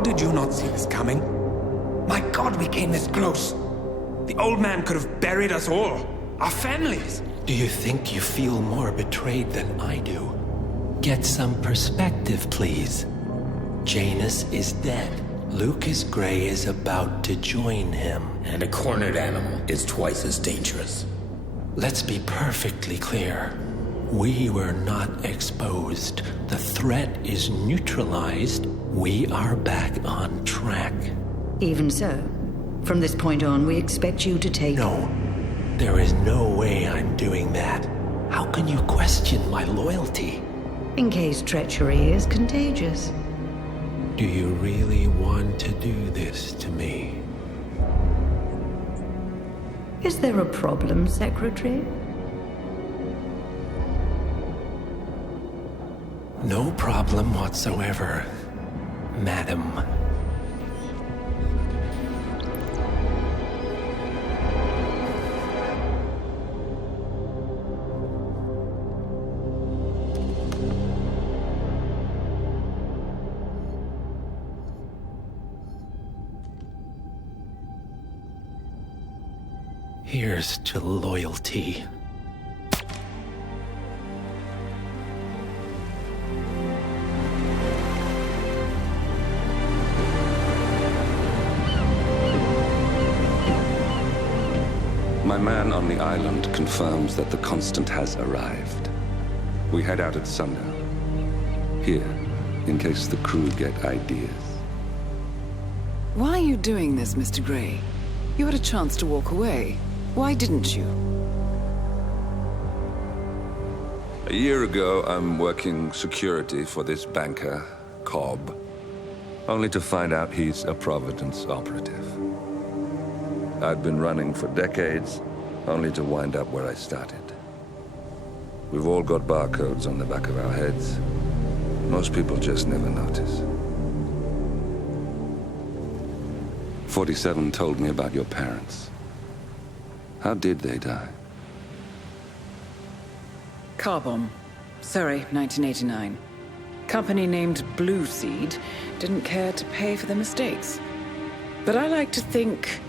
God, did you not see this coming? My God, we came this close. The old man could have buried us all. Our families. Do you think you feel more betrayed than I do? Get some perspective, please. Janus is dead. Lucas Gray is about to join him. And a cornered animal is twice as dangerous. Let's be perfectly clear. We were not exposed. The threat is neutralized. We are back on track. Even so, from this point on, we expect you to take... No, there is no way I'm doing that. How can you question my loyalty? In case treachery is contagious. Do you really want to do this to me? Is there a problem, Secretary? No problem whatsoever, Madam. Here's to loyalty. My man on the island confirms that the Constant has arrived. We head out at sundown. Here, in case the crew get ideas. Why are you doing this, Mr. Gray? You had a chance to walk away. Why didn't you? A year ago, I'm working security for this banker, Cobb, only to find out he's a Providence operative. I'd been running for decades, only to wind up where I started. We've all got barcodes on the back of our heads. Most people just never notice. 47 told me about your parents. How did they die? Car bomb. Surrey, 1989. Company named Blue Seed didn't care to pay for their mistakes. But I like to think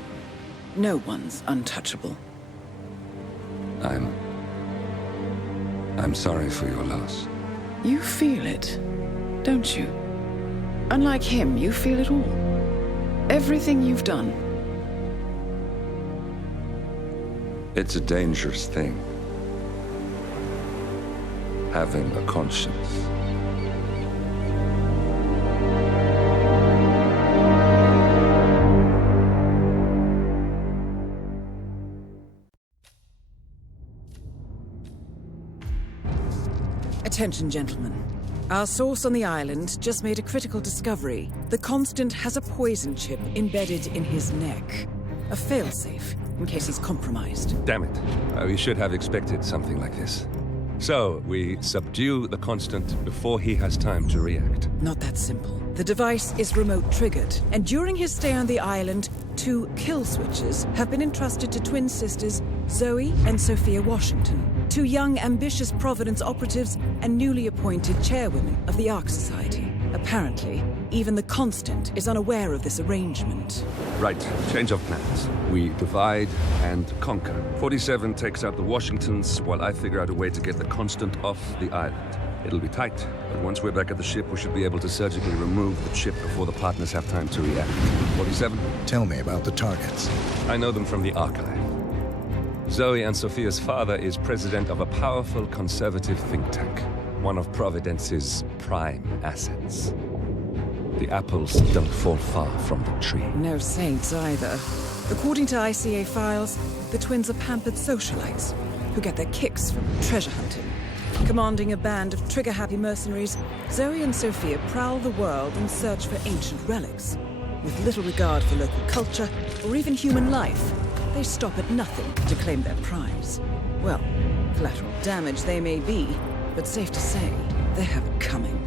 no one's untouchable. I'm sorry for your loss. You feel it, don't you? Unlike him, you feel it all. Everything you've done. It's a dangerous thing. Having a conscience. Attention, gentlemen. Our source on the island just made a critical discovery. The Constant has a poison chip embedded in his neck. A failsafe, in case he's compromised. Damn it. We should have expected something like this. So, we subdue the Constant before he has time to react. Not that simple. The device is remote-triggered, and during his stay on the island, 2 kill switches have been entrusted to twin sisters Zoe and Sophia Washington, 2 young, ambitious Providence operatives and newly appointed chairwomen of the Ark Society. Apparently, even the Constant is unaware of this arrangement. Right, change of plans. We divide and conquer. 47 takes out the Washingtons, while I figure out a way to get the Constant off the island. It'll be tight, but once we're back at the ship, we should be able to surgically remove the chip before the partners have time to react. 47? Tell me about the targets. I know them from the archive. Zoe and Sophia's father is president of a powerful conservative think tank, one of Providence's prime assets. The apples don't fall far from the tree. No saints either. According to ICA files, the twins are pampered socialites who get their kicks from treasure hunting. Commanding a band of trigger-happy mercenaries, Zoe and Sophia prowl the world in search for ancient relics. With little regard for local culture or even human life, they stop at nothing to claim their prize. Well, collateral damage they may be, but safe to say, they have it coming.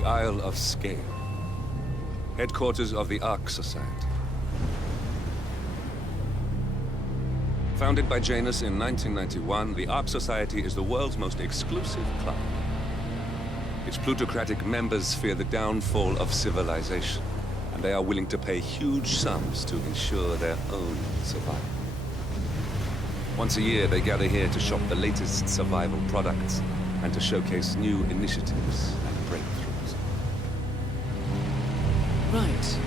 the Isle of Skye, headquarters of the Ark Society. Founded by Janus in 1991, the Ark Society is the world's most exclusive club. Its plutocratic members fear the downfall of civilization, and they are willing to pay huge sums to ensure their own survival. Once a year, they gather here to shop the latest survival products and to showcase new initiatives and breakthroughs. Right.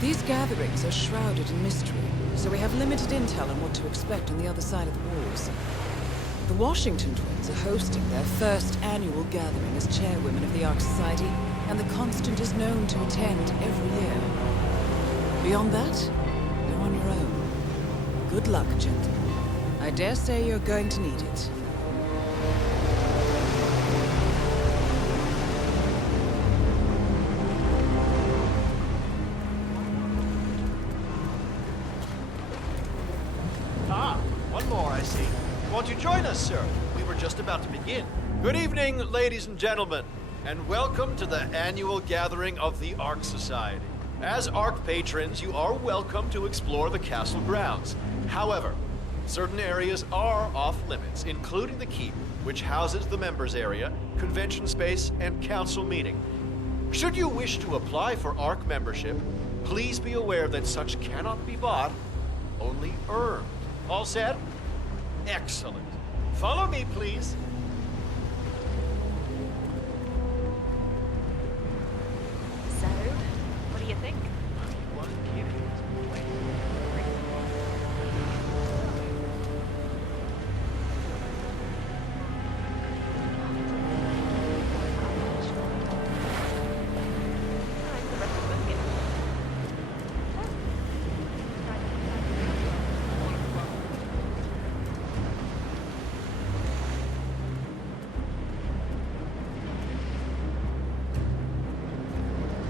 These gatherings are shrouded in mystery, so we have limited intel on what to expect on the other side of the walls. The Washington twins are hosting their first annual gathering as chairwomen of the Ark Society, and the Constant is known to attend every year. Beyond that, you're on your own. Good luck, gentlemen. I dare say you're going to need it. One more, I see. Won't you join us, sir? We were just about to begin. Good evening, ladies and gentlemen, and welcome to the annual gathering of the Ark Society. As Ark patrons, you are welcome to explore the castle grounds. However, certain areas are off limits, including the keep, which houses the members area, convention space, and council meeting. Should you wish to apply for Ark membership, please be aware that such cannot be bought, only earned. All set? Excellent. Follow me, please. So, what do you think?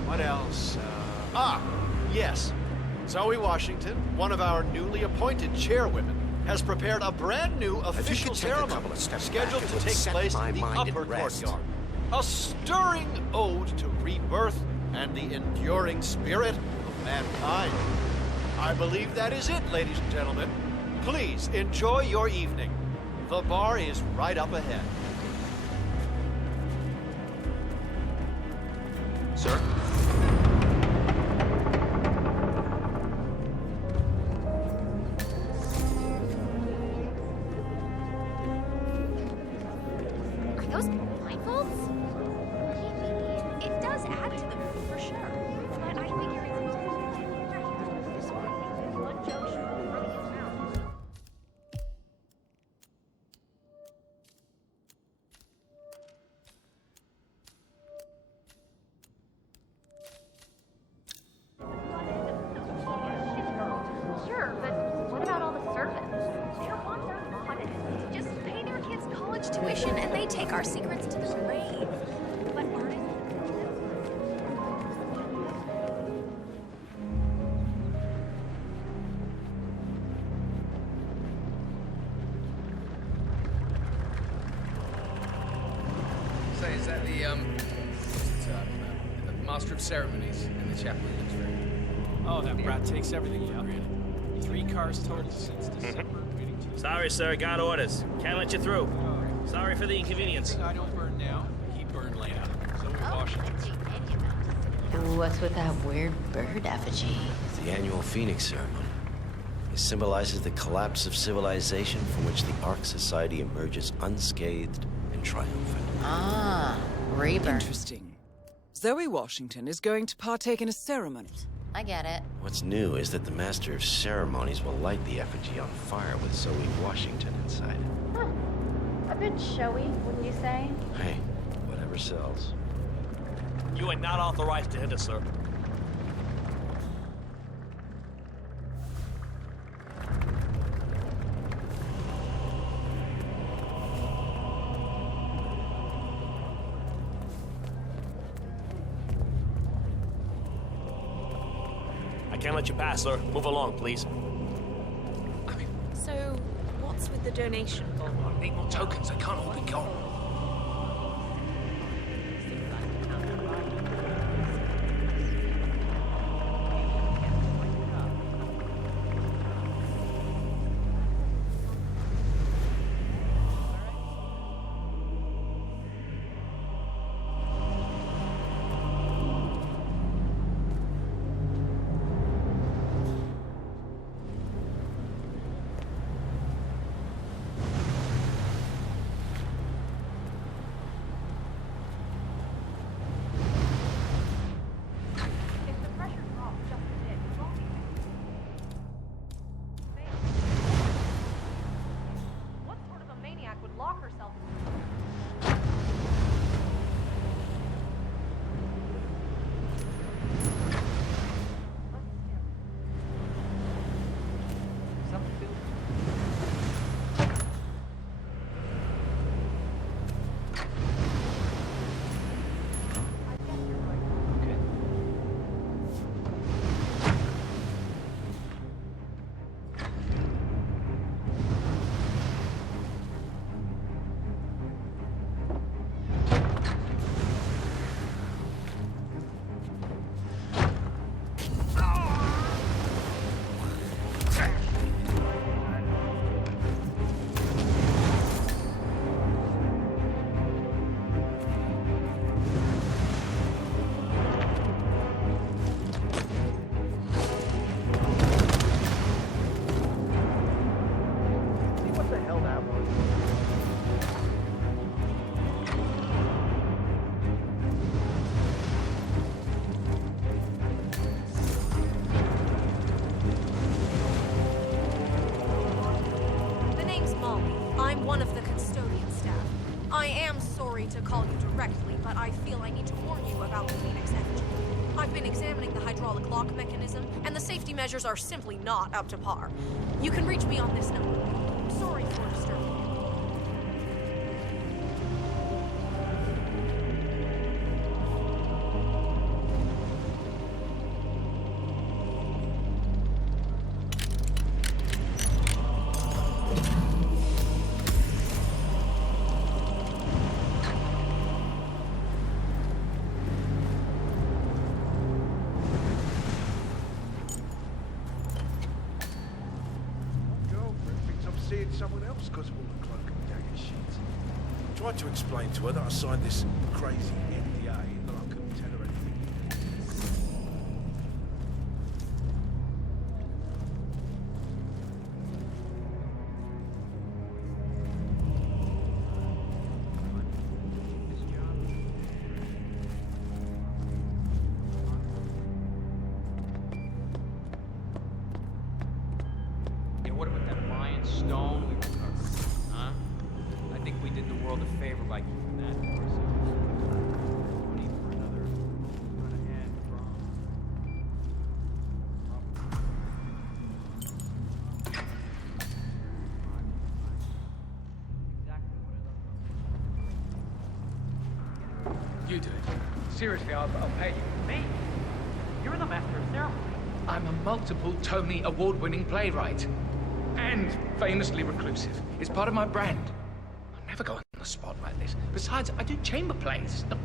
What else? Yes. Zoe Washington, one of our newly appointed chairwomen, has prepared a brand new official ceremony scheduled to take place in the upper courtyard. A stirring ode to rebirth and the enduring spirit of mankind. I believe that is it, ladies and gentlemen. Please enjoy your evening. The bar is right up ahead. Sir? Are those blindfolds? It does add to the mood for sure. But I figure it's this one joke should really get around. Sure, but what about all the servants? Their wants are modest. Just pay their kids' college tuition and they take our secrets to the grave. But artists... Say, is that the Master of Ceremonies in the chapel in Lynchburg? Oh, that brat takes everything for granted. 3 cars total since December. Sorry, sir. Got orders. Can't let you through. Sorry for the inconvenience. I don't burn now. He burned later. So we Washington. What's with that weird bird effigy? It's the annual Phoenix ceremony. It symbolizes the collapse of civilization from which the Ark Society emerges unscathed and triumphant. Ah, rebirth. Interesting. Zoe Washington is going to partake in a ceremony. I get it. What's new is that the Master of Ceremonies will light the effigy on fire with Zoe Washington inside it. Huh. A bit showy, wouldn't you say? Hey, whatever sells. You are not authorized to enter, sir. I can't let you pass, sir. Move along, please. So, what's with the donation? I need more tokens. They can't all be gone. one of the custodian staff. I am sorry to call you directly, but I feel I need to warn you about the Phoenix effigy. I've been examining the hydraulic lock mechanism, and the safety measures are simply not up to par. You can reach me on this number. Sorry for disturbing you. Someone else because of all the cloak and dagger shit. I tried to explain to her that I signed this crazy NDA and that I couldn't tell her anything. Yeah, what about that Mayan stone we recovered? Huh? I think we did the world a favor by keeping that to ourselves. No need for another run-ahead You do it. Seriously, I'll pay you. Me? You're the master of ceremony. I'm a multiple Tony award-winning playwright. And famously reclusive. It's part of my brand. I never go on the spot like this. Besides, I do chamber plays. No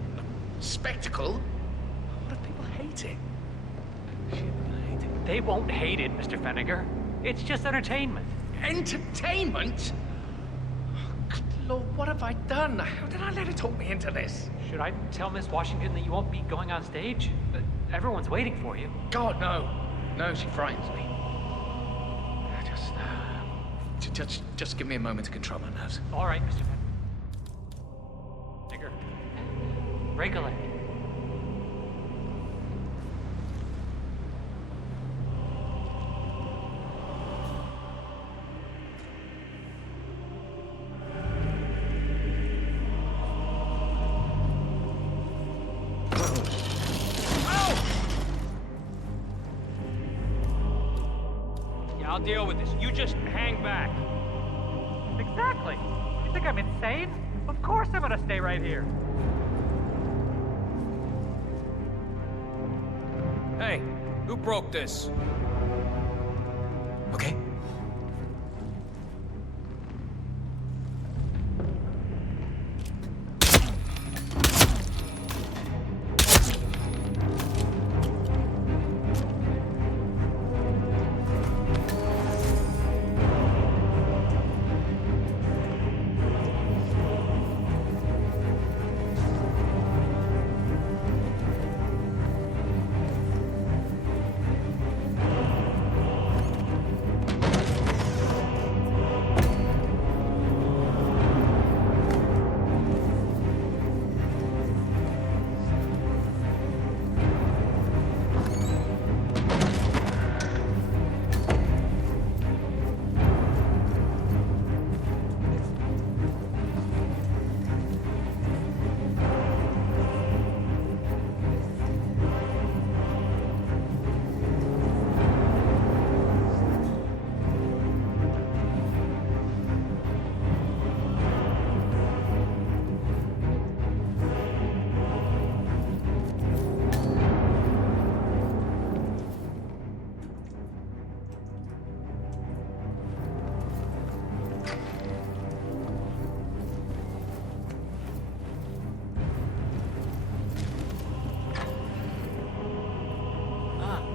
spectacle. What if people hate it? Shit, they hate it. They won't hate it, Mr. Feniger. It's just entertainment. Entertainment? Oh, good Lord, what have I done? How did I let her talk me into this? Should I tell Miss Washington that you won't be going on stage? Everyone's waiting for you. God, no. No, she frightens me. Just give me a moment to control my nerves. All right, Mr. Feniger. Regulate. I'll deal with this. You just hang back. Exactly. You think I'm insane? Of course I'm gonna stay right here. Hey, who broke this? Okay.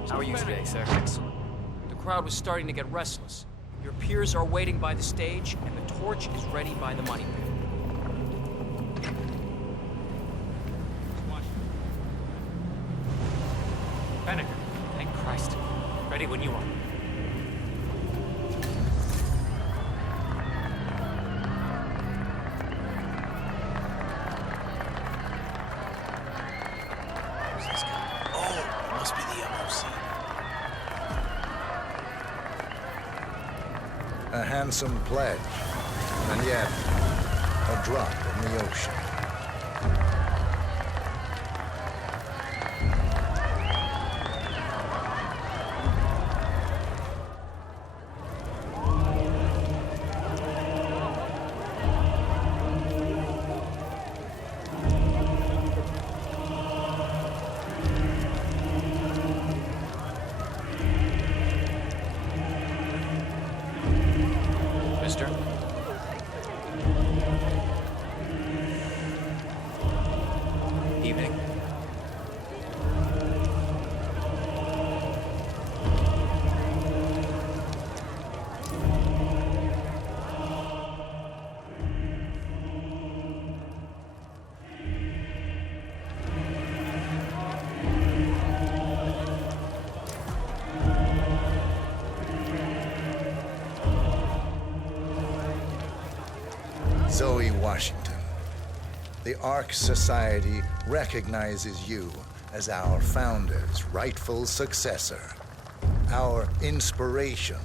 How are you today, sir? Excellent. The crowd was starting to get restless. Your peers are waiting by the stage, and the torch is ready by the money pit. Feniger, thank Christ. Ready when you are. A handsome pledge. And yet, a drop in the ocean. Mister? Evening. Zoe Washington, the Ark Society recognizes you as our founder's rightful successor, our inspiration,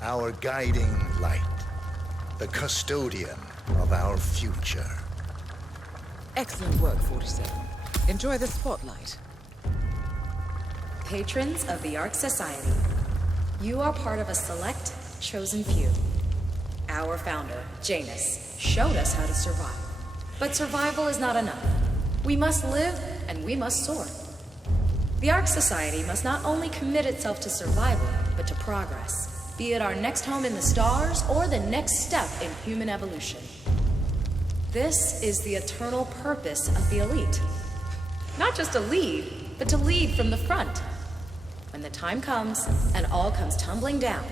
our guiding light, the custodian of our future. Excellent work, 47. Enjoy the spotlight. Patrons of the Ark Society, you are part of a select, chosen few. Our founder, Janus, showed us how to survive. But survival is not enough. We must live and we must soar. The Ark Society must not only commit itself to survival, but to progress, be it our next home in the stars or the next step in human evolution. This is the eternal purpose of the elite. Not just to lead, but to lead from the front. When the time comes and all comes tumbling down,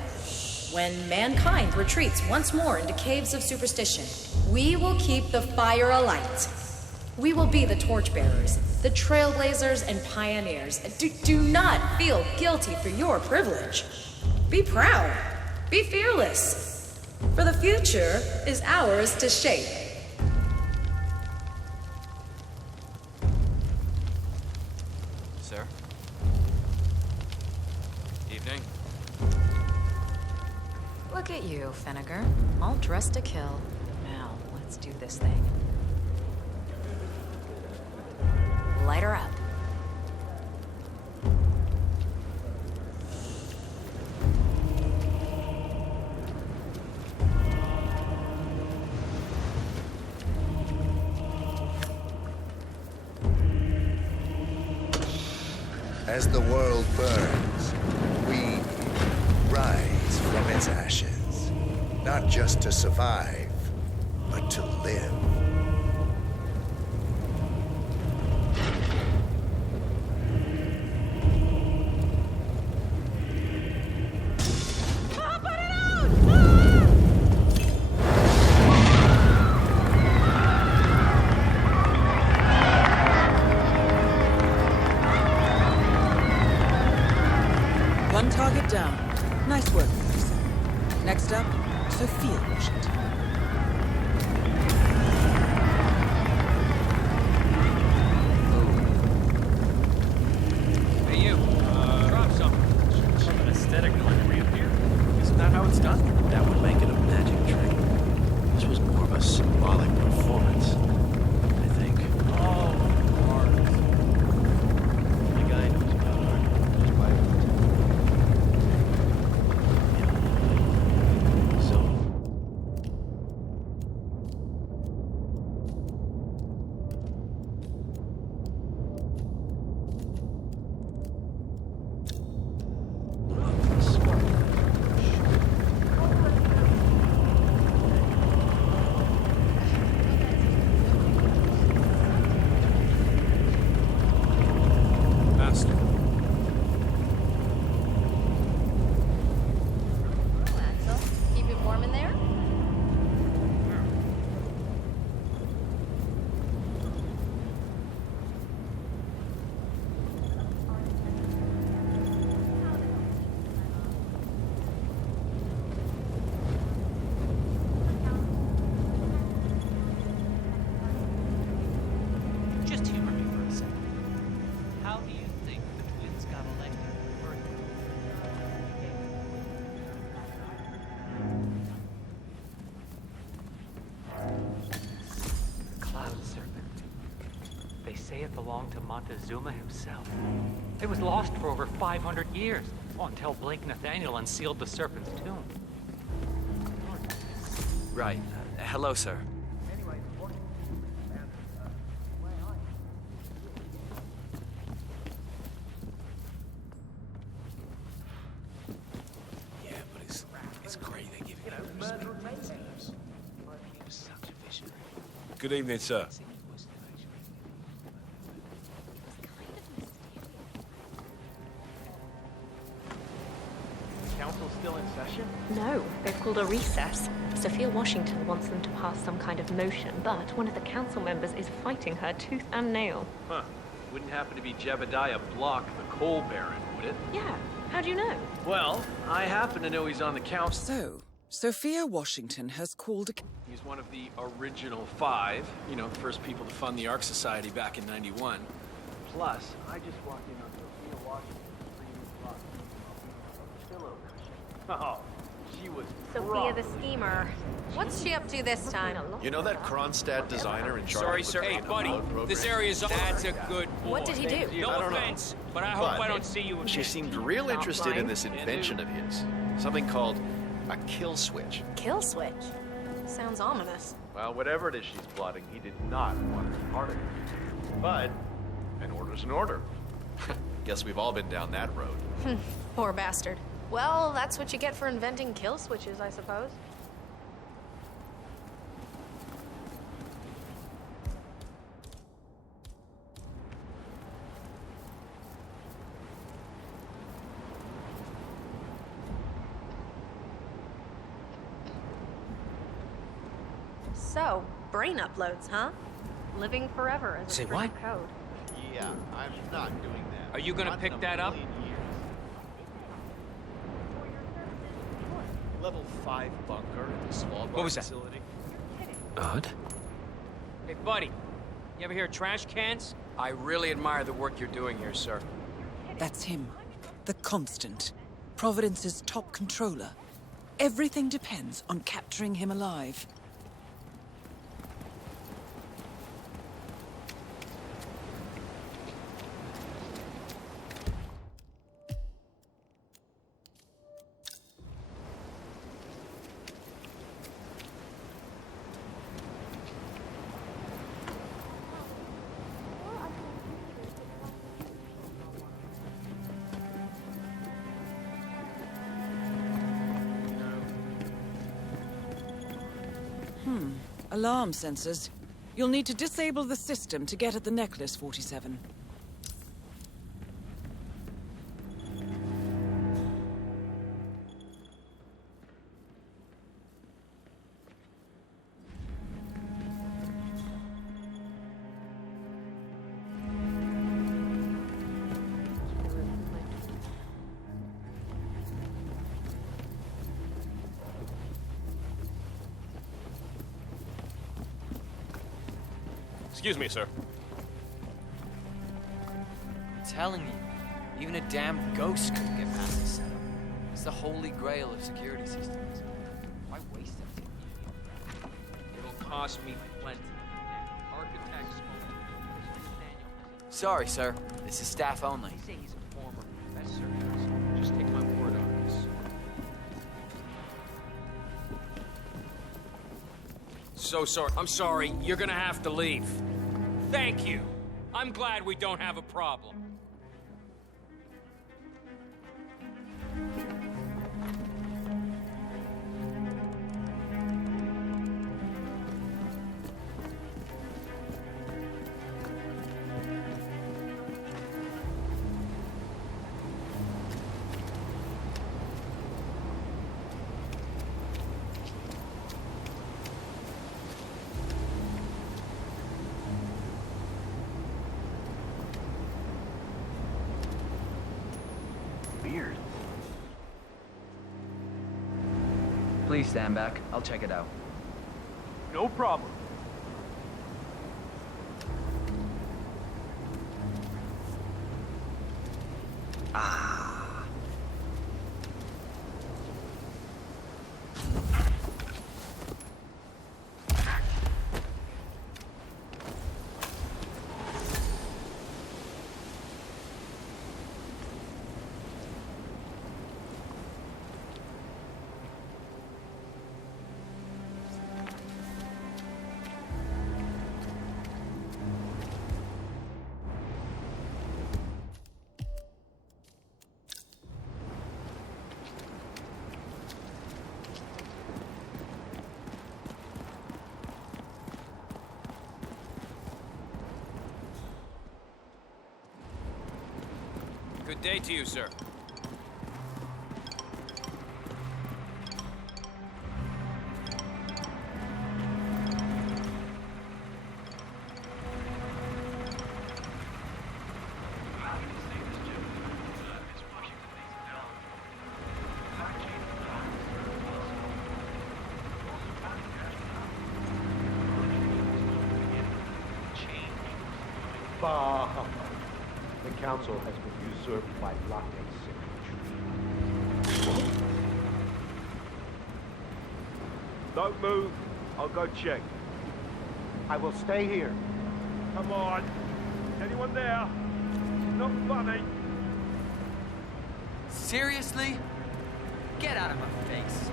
when mankind retreats once more into caves of superstition, we will keep the fire alight. We will be the torchbearers, the trailblazers and pioneers. Do not feel guilty for your privilege. Be proud. Be fearless. For the future is ours to shape. Sir? Evening. Look at you, Finnegar. All dressed to kill. Now, let's do this thing. Light her up. As the world burns, we rise from its ashes, not just to survive, but to live. One target down. Nice work, 47. Next up, Sophia Washington. Hey, you. Drop something. Something aesthetic delivery up here. Isn't that how it's done? That would make it a magic trick. This was more of a symbolic performance, I think. Oh, art. The guy knows about art. Just by say it belonged to Montezuma himself. It was lost for over 500 years, until Blake Nathaniel unsealed the Serpent's tomb. Right. Hello, sir. Yeah, but it's great they're giving him respect he deserves. He was such a visionary. Good evening, sir. Council still in session? No, they've called a recess. Sophia Washington wants them to pass some kind of motion, but one of the council members is fighting her tooth and nail. Huh. Wouldn't happen to be Jebediah Block, the coal baron, would it? Yeah, how do you know? Well, I happen to know he's on the council. So, Sophia Washington has called a... He's one of the original 5, you know, the first people to fund the Ark Society back in '91. Plus, I just walked in on Sophia Washington's pillow cushion. Oh, she was Sophia the schemer. What's she up to this time? You know that Kronstadt designer in charge Sorry, of the sir. Hey, buddy, program? this area's... That's a good boy. What did he do? No I don't know. offense, but I hope I don't see you again. She seemed real interested in this invention of his. Something called a kill switch. Kill switch. Sounds ominous. Well, whatever it is she's plotting, he did not want her part of it. But an order's an order. Guess we've all been down that road. Poor bastard. Well, that's what you get for inventing kill switches, I suppose. So, brain uploads, huh? Living forever as a Say string what? of code. Yeah, I'm not doing that. Are you gonna Not pick in a that up? million years. Level 5 bunker at the Svalbard What was that? facility. Odd? Hey, buddy, you ever hear of trash cans? I really admire the work you're doing here, sir. That's him. The Constant. Providence's top controller. Everything depends on capturing him alive. Alarm sensors. You'll need to disable the system to get at the necklace, 47. Excuse me, sir. I'm telling you, even a damn ghost couldn't get past the setup. It's the holy grail of security systems. Why waste it? It'll cost me plenty. Architects. Sorry, sir. This is staff only. They say he's a former professor. Just take my word on this. So sorry. I'm sorry. You're gonna have to leave. Thank you. I'm glad we don't have a problem. Weird. Please stand back. I'll check it out. No problem. Good day to you, sir. Bah! The council has been usurped by blockade signatures. Don't move. I'll go check. I will stay here. Come on. Anyone there? Not funny. Seriously? Get out of my face.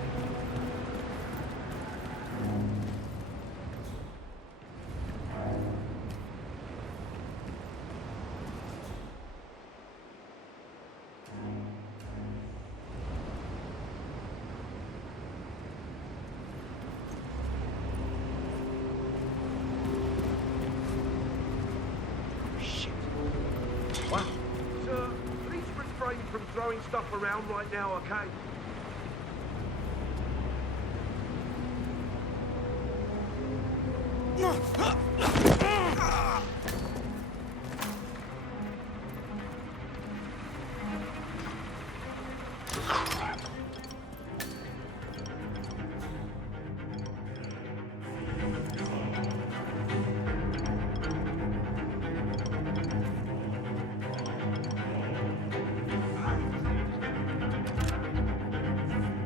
What? Sir, please refrain from throwing stuff around right now, okay?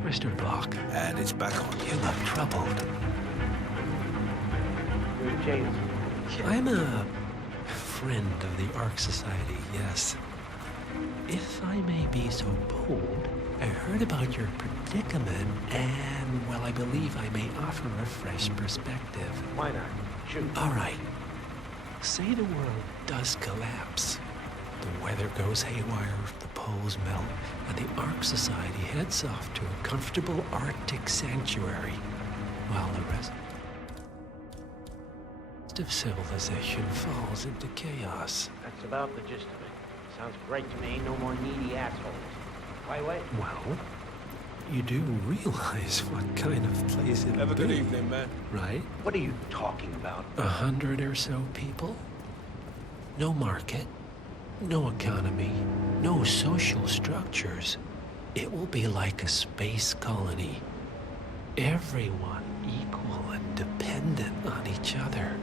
Mr. Block. And it's back on. You look troubled. You're James. I'm a friend of the Ark Society, yes. If I may be so bold, I heard about your predicament, and, well, I believe I may offer a fresh perspective. Why not? Shoot. All right. Say the world does collapse. The weather goes haywire, the poles melt, and the Ark Society heads off to a comfortable Arctic sanctuary, while the rest of civilization falls into chaos. That's about the gist of it. Sounds great to me. No more needy assholes. Why wait? Well, you do realize what kind of place it'll Have a good be, evening, man. right? What are you talking about? 100 or so people? No market, no economy, no social structures. It will be like a space colony. Everyone equal and dependent on each other.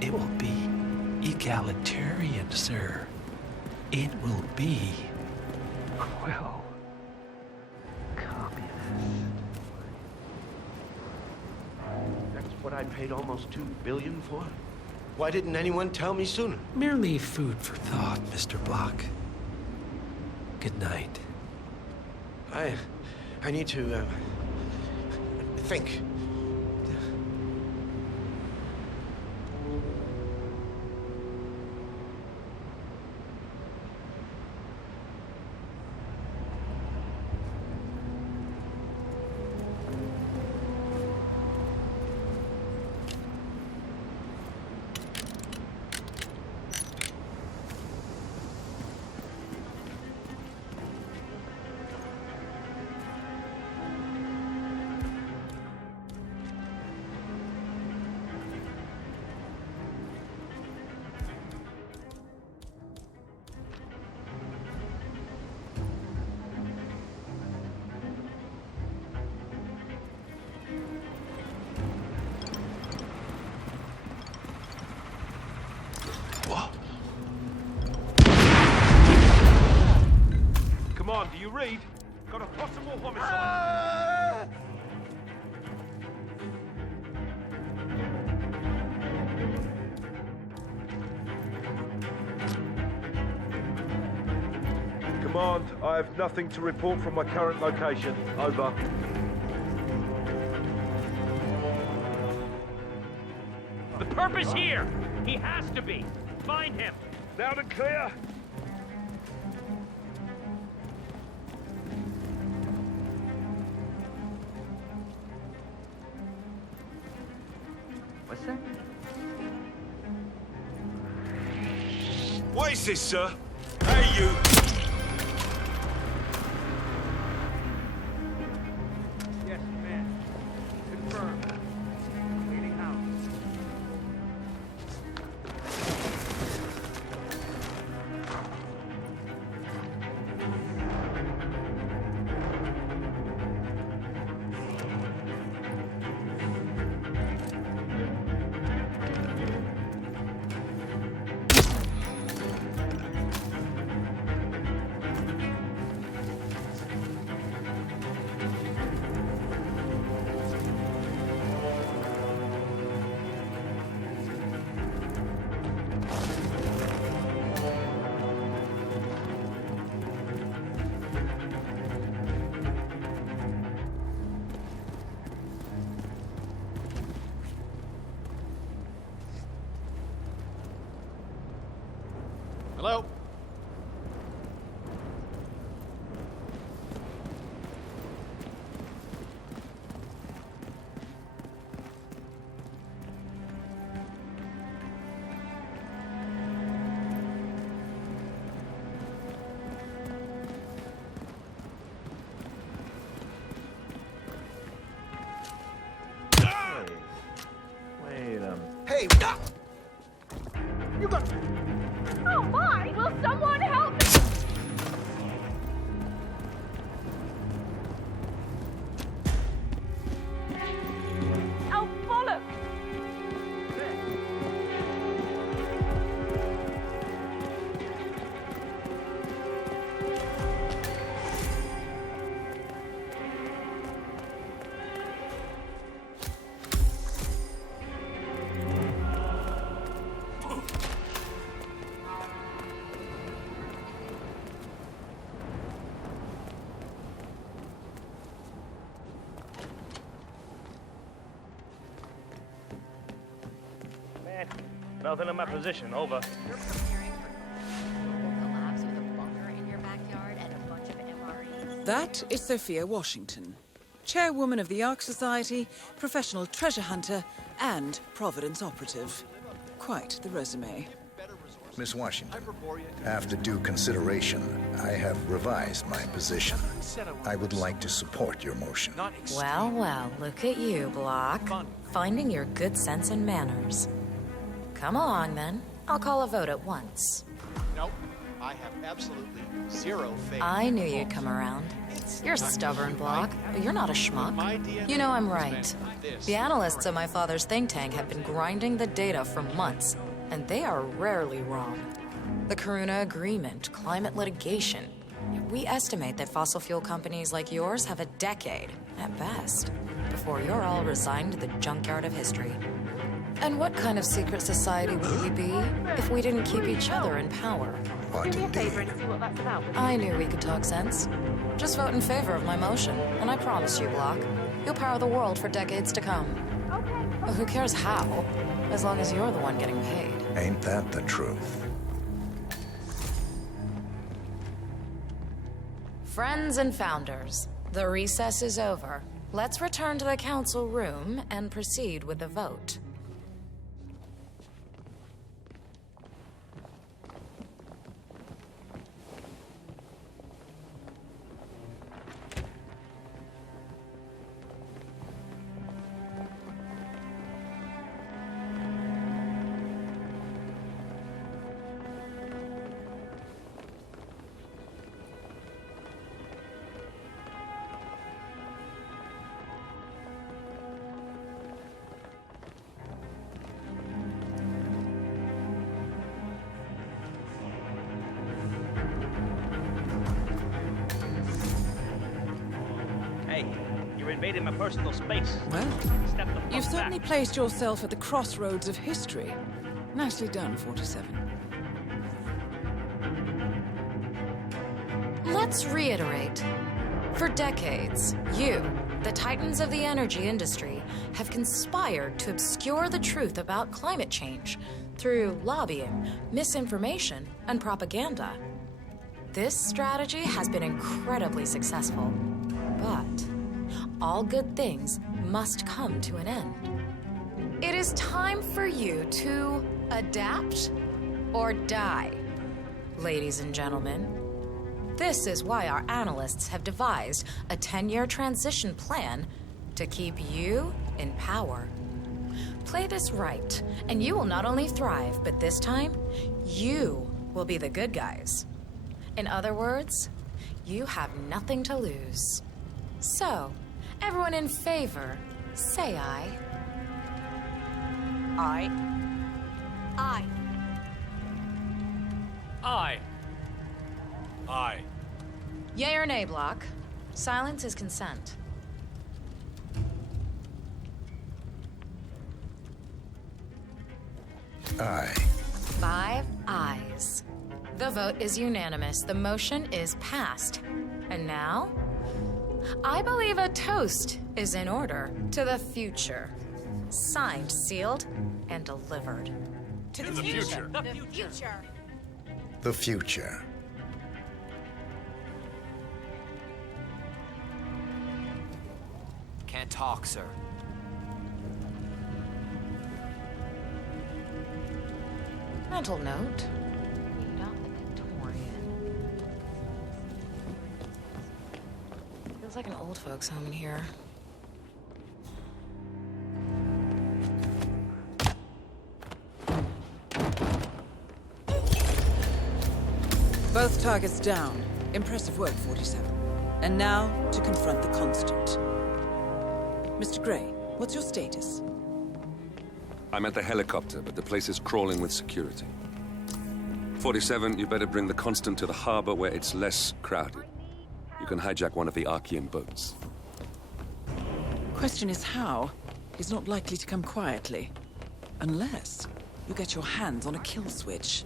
It will be egalitarian, sir. It will be, well, communist. That's what I paid almost $2 billion for? Why didn't anyone tell me sooner? Merely food for thought, Mr. Block. Good night. I need to, think. Come on, do you read? Got a possible homicide. Command, I have nothing to report from my current location. Over. The purpose here! He has to be! Find him! Loud and clear. What's that? What is this, sir? Hey, you! Hello? Hey! You got... Oh my! Will someone help me? Oh, bollocks! Nothing in my position, over. You're preparing for global collapse with a bunker in your backyard and a bunch of MREs. That is Sophia Washington, chairwoman of the Ark Society, professional treasure hunter, and Providence operative. Quite the resume. Miss Washington, after due consideration, I have revised my position. I would like to support your motion. Well, well, look at you, Block. Finding your good sense and manners. Come along, then. I'll call a vote at once. No, I have absolutely zero faith. I knew you'd come around. You're stubborn, Block, but you're not a schmuck. You know I'm right. The analysts at my father's think tank have been grinding the data for months, and they are rarely wrong. The Karuna Agreement, climate litigation. We estimate that fossil fuel companies like yours have a decade, at best, before you're all resigned to the junkyard of history. And what kind of secret society would we be if we didn't keep each other in power? What Do me a favor and see what that's about. I knew we could talk sense. Just vote in favor of my motion, and I promise you, Block, you'll power the world for decades to come. Okay. Well, who cares how, as long as you're the one getting paid. Ain't that the truth? Friends and founders, the recess is over. Let's return to the council room and proceed with the vote. Invading my personal space. Well, Step the fuck you've certainly back. placed yourself at the crossroads of history. Nicely done, 47. Let's reiterate. For decades, you, the titans of the energy industry, have conspired to obscure the truth about climate change through lobbying, misinformation, and propaganda. This strategy has been incredibly successful, but all good things must come to an end. It is time for you to adapt or die, ladies and gentlemen. This is why our analysts have devised a 10-year transition plan to keep you in power. Play this right, and you will not only thrive, but this time, you will be the good guys. In other words, you have nothing to lose. So, everyone in favor, say aye. Aye. Aye. Aye. Aye. Yay or nay, Block? Silence is consent. Aye. 5 ayes. The vote is unanimous. The motion is passed. And now, I believe a toast is in order to the future. Signed, sealed, and delivered. To the future. The future. The future. Can't talk, sir. Mental note. Read out the Victorian. Feels like an old folks' home in here. Both targets down. Impressive work, 47. And now, to confront the Constant. Mr. Gray, what's your status? I'm at the helicopter, but the place is crawling with security. 47, you better bring the Constant to the harbor where it's less crowded. You can hijack one of the Archean boats. Question is how? He's not likely to come quietly. Unless you get your hands on a kill switch.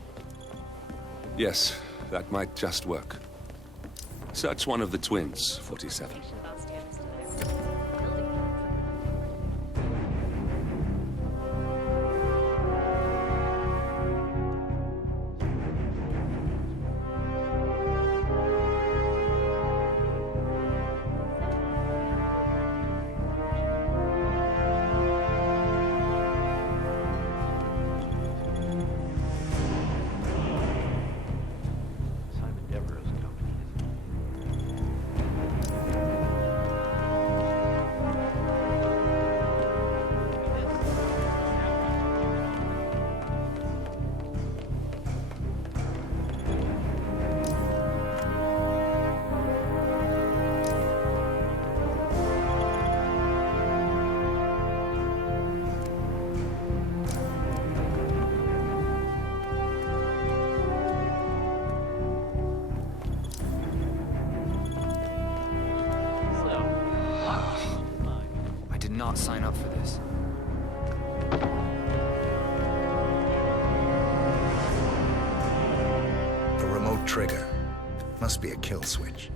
Yes, that might just work. Search one of the twins, 47. I did not sign up for this. A remote trigger. Must be a kill switch.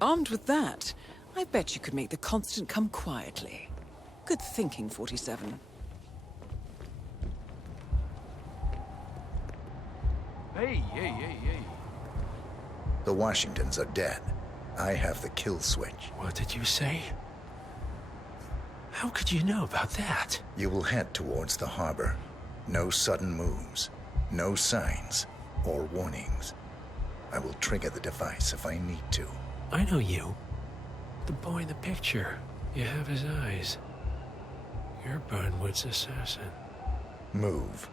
Armed with that, I bet you could make the Constant come quietly. Good thinking, 47. Hey. The Washingtons are dead. I have the kill switch. What did you say? How could you know about that? You will head towards the harbor. No sudden moves. No signs or warnings. I will trigger the device if I need to. I know you. The boy in the picture. You have his eyes. You're Burnwood's assassin. Move.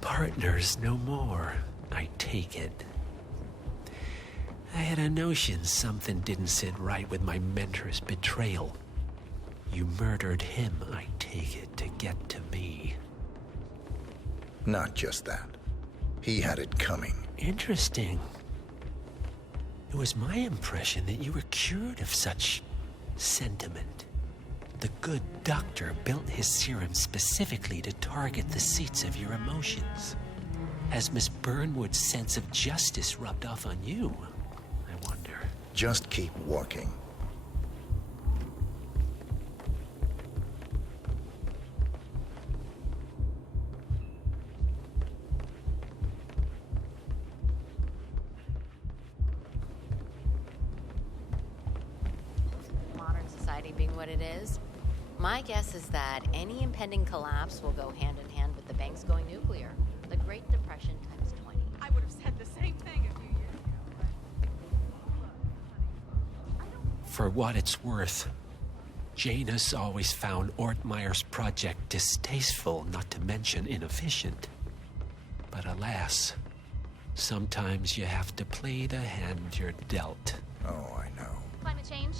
Partners no more, I take it. I had a notion something didn't sit right with my mentor's betrayal. You murdered him, I take it, to get to me. Not just that. He had it coming. Interesting. It was my impression that you were cured of such sentiment. The good doctor built his serum specifically to target the seats of your emotions. Has Miss Burnwood's sense of justice rubbed off on you? I wonder. Just keep walking. Modern society being what it is, my guess is that any impending collapse will go hand in hand with the banks going nuclear. The Great Depression times 20. I would have said the same thing a few years ago. For what it's worth, Janus always found Ortmeyer's project distasteful, not to mention inefficient. But alas, sometimes you have to play the hand you're dealt. Oh, I know. Climate change.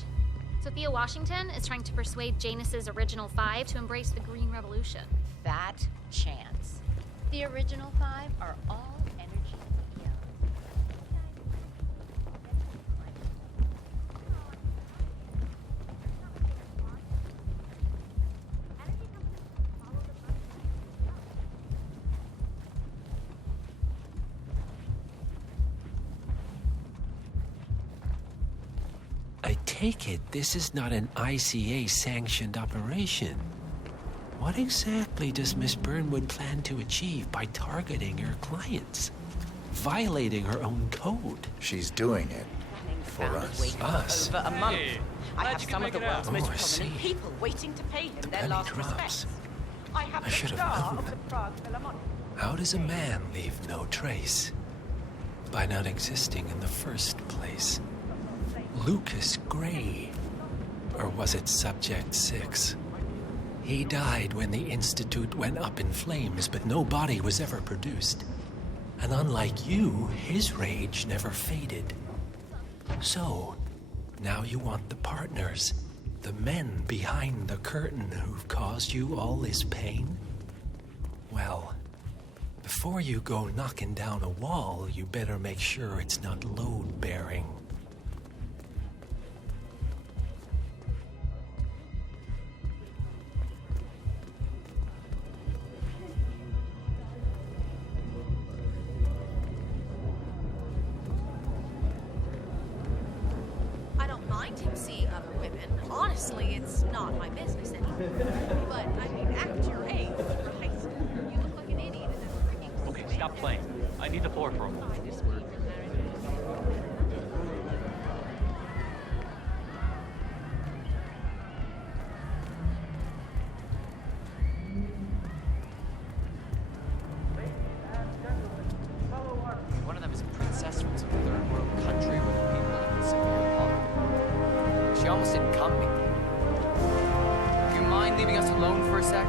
Sophia Washington is trying to persuade Janus's original five to embrace the Green Revolution. That chance. The original five are all energy young. A take it this is not an ICA-sanctioned operation. What exactly does Miss Burnwood plan to achieve by targeting her clients? Violating her own code? She's doing it for us. Us? Over a month. Hey, I have some of the world's most I prominent people waiting to pay him their penny last drops. respects. I have I the should have star known. of the Prague Philharmonic. How does a man leave no trace? By not existing in the first place. Lucas Gray. Or was it Subject 6? He died when the Institute went up in flames, but no body was ever produced. And unlike you, his rage never faded. So, now you want the partners, the men behind the curtain who've caused you all this pain? Well, before you go knocking down a wall, you better make sure it's not load-bearing. I don't mind him seeing other women. Honestly, it's not my business anymore. But, I mean, at your age, right? You look like an idiot in that freaking Okay, stop playing. I need the floor for a moment. One of them is a princess from some third world country where the people live in severe poverty. She almost didn't come me. Do you mind leaving us alone for a sec?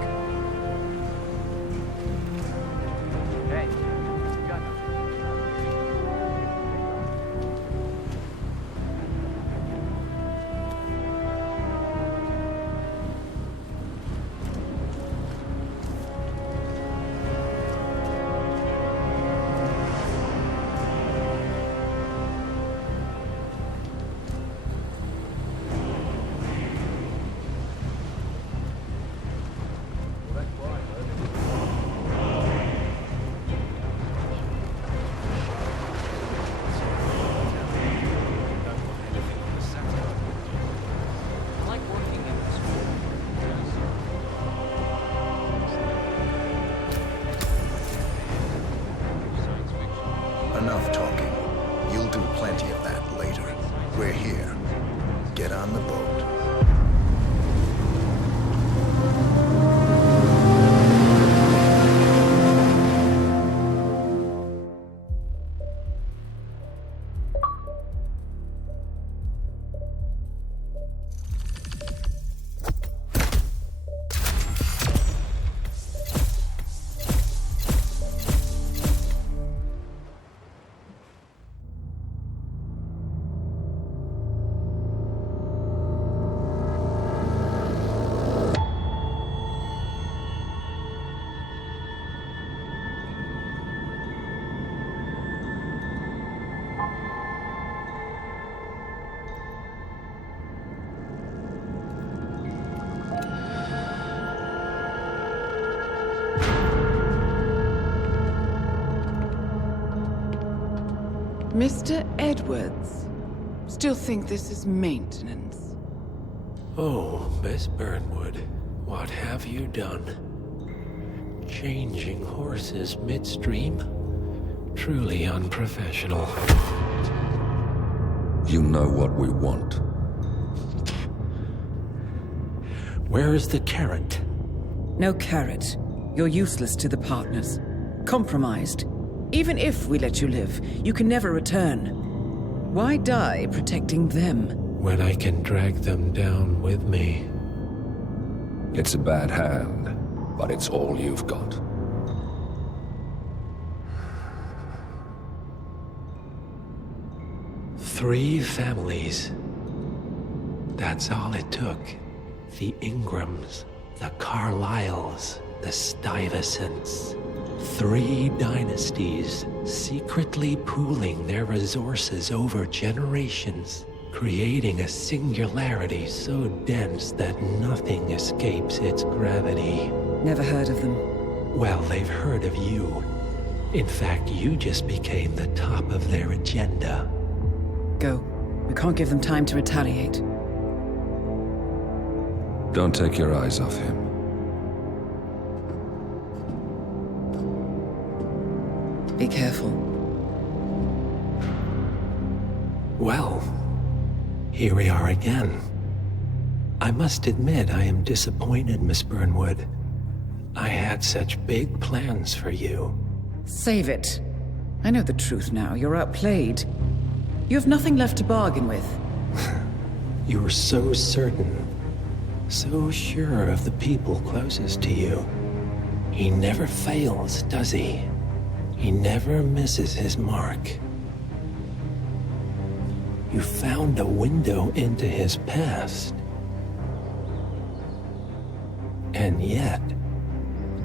Hey, you got Enough talking. You'll do plenty of that later. We're here. Get on the boat. Mr. Edwards, still think this is maintenance? Oh, Miss Burnwood, what have you done? Changing horses midstream? Truly unprofessional. You know what we want. Where is the carrot? No carrot. You're useless to the partners. Compromised. Even if we let you live, you can never return. Why die protecting them? When I can drag them down with me. It's a bad hand, but it's all you've got. Three families. That's all it took. The Ingrams, the Carlyles, the Stuyvesants. 3 dynasties secretly pooling their resources over generations, creating a singularity so dense that nothing escapes its gravity. Never heard of them. Well, they've heard of you. In fact, you just became the top of their agenda. Go. We can't give them time to retaliate. Don't take your eyes off him. Be careful. Well, here we are again. I must admit I am disappointed, Miss Burnwood. I had such big plans for you. Save it. I know the truth now. You're outplayed. You have nothing left to bargain with. You were so certain, so sure of the people closest to you. He never fails, does he? He never misses his mark. You found a window into his past. And yet,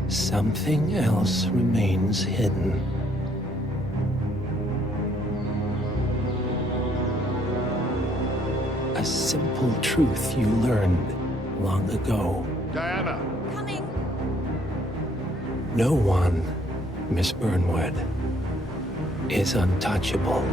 something else remains hidden. A simple truth you learned long ago. Diana! Coming. No one, Miss Burnwood, is untouchable.